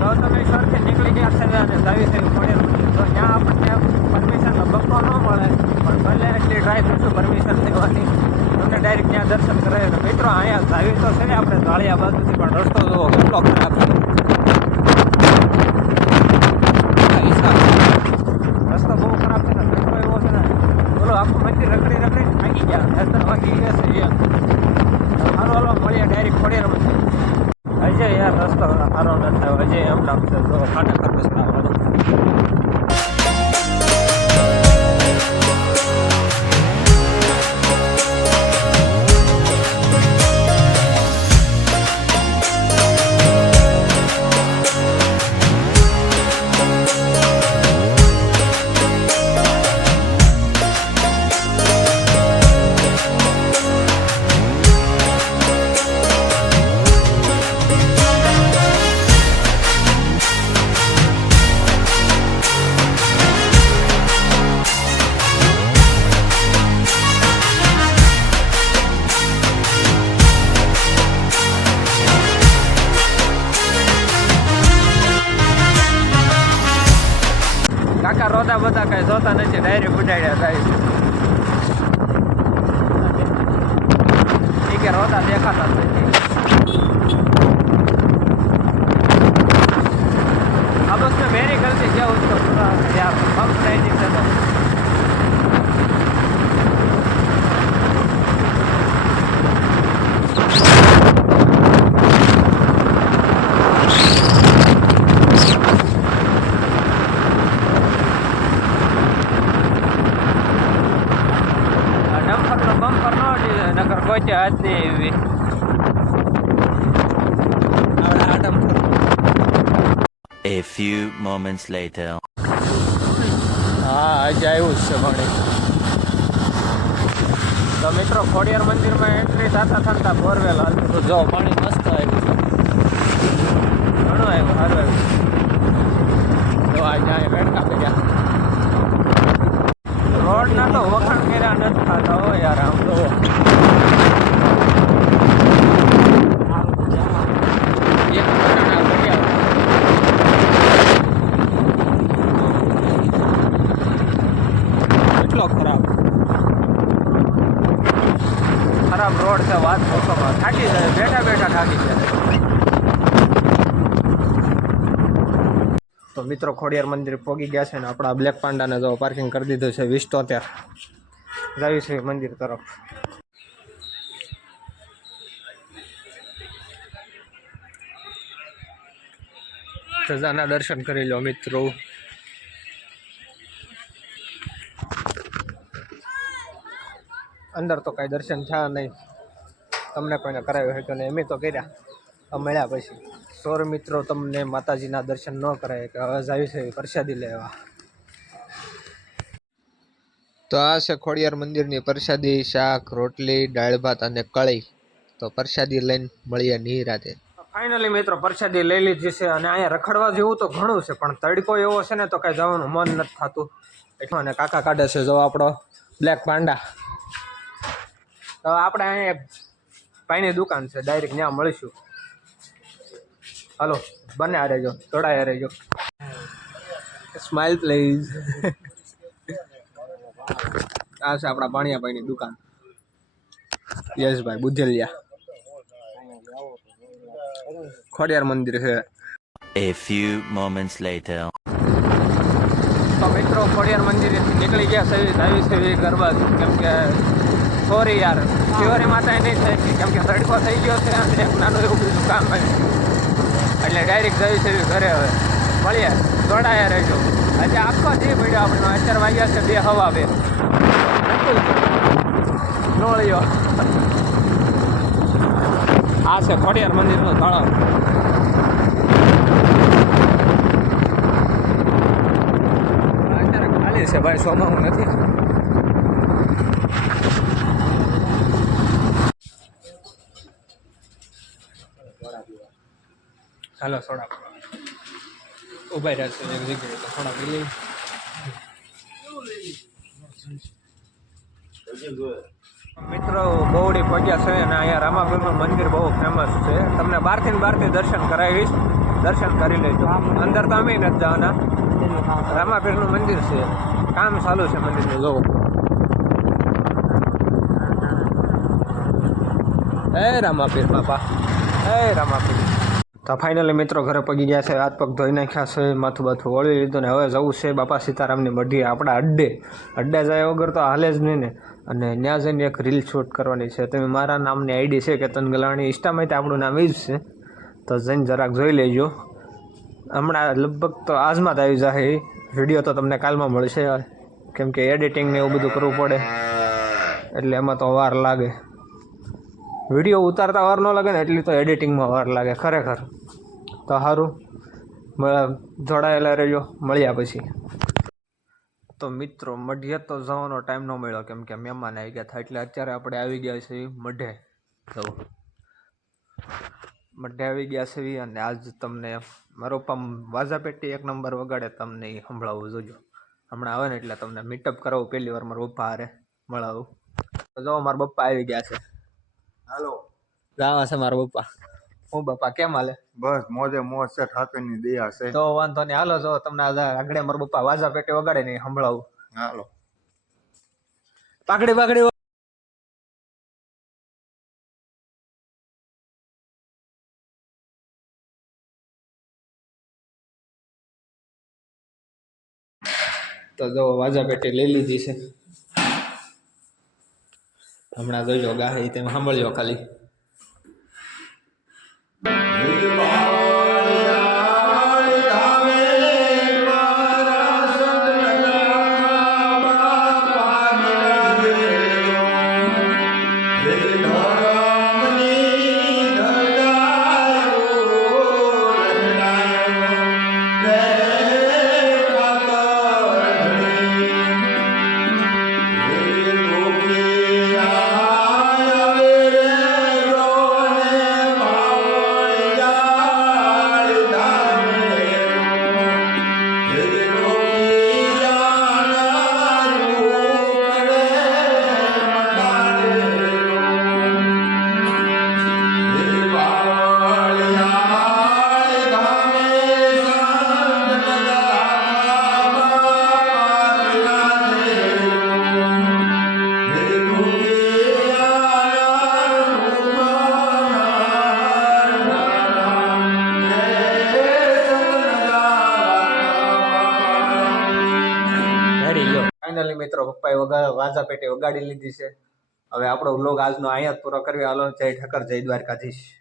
ગૌતમેશ્વરથી નીકળી ગયા છે અને જાવી છે. ખોડિયાર તો ત્યાં આપણને પરમિશન ભક્તો ન મળે, પણ ભલે એટલી ટ્રાય કરશું પરમિશન લેવાની? તમને ડાયરેક્ટ ત્યાં દર્શન કરાવે. તો મિત્રો, અહીંયા જાવી તો છે આપણે ધાળિયા બાજુથી, પણ રસ્તો જોવો કેટલો ખરાબ છે આ હિસાબ. રસ્તો બહુ ખરાબ છે ને રસ્તો એવો છે ને બોલો આખું મંદિર રખડી રખડી થાકી ગયા નતર વાગી ગયા છે યાર સારું હાલો મળીએ ડાયરેક્ટ ખોડિયાર મંદિર અજય યાર રસ્તો નથી અજય એમ છે તો ખાટા ખર્ચ રોતા બધા કઈ જોતા નથી ડાયરેક્ટ ઉડાડ્યા થાય છે રોતા દેખાતા નથી. Dumper A few moments later. હા આજે આવ્યું જ છે પાણી તો મિત્રો ખોડિયાર મંદિરમાં એન્ટ્રી થતા થતા બોરવેલ હાલતું હતું. જો પાણી મસ્ત આવ્યું છે. ઘણું આવ્યું સારું આવ્યું જો આજે અહીંયા બેઠા કર્યા રોડના તો વખાણ કર્યા નથી થતા હો યાર આમ તો એક વખાણ કર્યા કેટલો ખરાબ ખરાબ રોડ છે વાત મોસમમાં થાકી જાય બેઠા બેઠા થાકી જાય તો મિત્રો ખોડિયાર મંદિર પોગી ગયા છે ને આપણા બ્લેક પાંડાને જો પાર્કિંગ કરી દીધું છે વીસ તોતેર જાવી છે મંદિર તરફ. સજાના દર્શન કરી લો મિત્રો. અંદર તો કાંઈ દર્શન થયા નહીં. તમને કોઈને કરાવ્યું હોય તો ને એમ તો કર્યા. મળ્યા પછી. સોર મિત્રો તમને માતાજીના દર્શન ન કરાય કે હવે આવી છે પ્રસાદી લેવા. તો આ છે ખોડિયાર મંદિરની પ્રસાદી શાક રોટલી દાળ ભાત અને કળી. તો પ્રસાદી લઈને મળીએ નિરાતે ફાઇનલી મિત્રો પ્રસાદી લઈ લીધી છે અને અહીંયા રખડવા જેવું તો ઘણું છે પણ તડકો એવો છે ને તો કાંઈ જવાનું મન નથી થતું. એટલે અને કાકા કાઢે છે જો આપણો બ્લેક પાંડા તો આપણે અહીંયા ભાઈની દુકાન છે ડાયરેક્ટ ત્યાં મળીશું. હાલો બને આ રહેજો જોડાયા રહેજો સ્માઇલ પ્લીઝ આ છે આપણા ભાણિયાભાઈની દુકાન. યશભાઈ બુદ્ધેલિયા. ખોડિયાર મંદિર છે. A few moments later. તો મિત્રો ખોડિયાર મંદિરેથી નીકળી ગયા છે આવી છે ગરબા. કેમ કે સોરી યાર શિવરી માતા નહીં થઈ શકી કેમ કે તડકો થઈ ગયો છે અને એક નાનું એવું બીજું કામ આવ્યું એટલે ડાયરેક્ટ જવી છે ઘરે હવે. મળીએ. જોડાયા રહેજો. આજે આખો દી પડ્યો આપણે અત્યારે વાગ્યા છે બે હવા બે. નોળિયો. આ છે ખોડિયાર મંદિરનો તળાવ. અત્યારે ખાલી છે ભાઈ સોમાવું નથી. હાલો, સોડા ઊભા રહ્યા છે એક જગ્યાએ, તો સોડા પી લઈ મિત્રો બહુડી પહોંચ્યા છે અને અહીંયા રામાપીરનું મંદિર બહુ ફેમસ છે. તમને બહારથી બહારથી દર્શન કરાવીશ. દર્શન કરી લેજો. અંદર તો અમે નથી જવાના. રામાપીરનું મંદિર છે. કામ ચાલુ છે મંદિરનું જોવો હે રામાપીર બાપા, હે રામાપીર. તો ફાઇનલી મિત્રો ઘરે પગી ગયા છે, હાથ પગ ધોઈ નાખ્યા છે, માથું બાથું વળી લીધું ને હવે જવું છે બાપા સીતારામની મઢી આપણા અડ્ડે. અડ્ડે જાય વગર તો હાલે જ નહીં ને. અને ત્યાં જઈને એક રીલ શૂટ કરવાની છે. તમે મારા નામની આઈડી છે કેતન ગલાણી ઇન્સ્ટામાં આપણું નામ એ જ છે. તો જઈને જરાક જોઈ લેજો. હમણાં લગભગ તો આજમાં જ આવી જાય વીડિયો તો તમને કાલમાં મળશે. કેમ કે એડિટિંગ ને એવું બધું કરવું પડે. એટલે એમાં તો વાર લાગે. વીડિયો ઉતારતા વાર ન લાગે ને એટલી તો એડિટિંગમાં વાર લાગે, ખરેખર. તો સારું જોડાયેલા રહેજો. મળ્યા પછી. તો મિત્રો મઢે તો જવાનો ટાઈમ ન મળ્યો, કેમ કે મહેમાન આવી ગયા હતા એટલે અત્યારે આપણે આવી ગયા છીએ મઢે. જવું મઢે આવી ગયા છીએ અને આજ તમને મારો પમ વાજા પેટી એક નંબર વગાડે તમને સંભળાવવું જોજો. હમણાં આવે ને એટલે તમને મીટઅપ કરાવું, પહેલી વાર મારું પપ્પા હારે મળાવું. તો જો, મારા પપ્પા આવી ગયા છે. હાલો. જાવા છે મારો પપ્પા. હું પપ્પા કેમ હાલે? બસ મોજે મોજ છે ઠાકરની દયા છે. તો વાંધો નહીં હાલો જો તમને આગળ મારો પપ્પા વાજા પેટે વગાડે નહીં સંભળાવું. હાલો. પાકડી પાકડી તો જો વાજા પેટી લઈ લીધી છે. હમણાં જોજો ગાહે તેમ સાંભળજો ખાલી. ફાઇનલી મિત્રો, પપ્પાએ વગા, વાજા પેટે વગાડી લીધી છે. હવે આપણો વ્લોગ આજનો અહીંયા જ પૂરો કરવી હાલો, જય ઠક્કર જય દ્વારકાધીશ.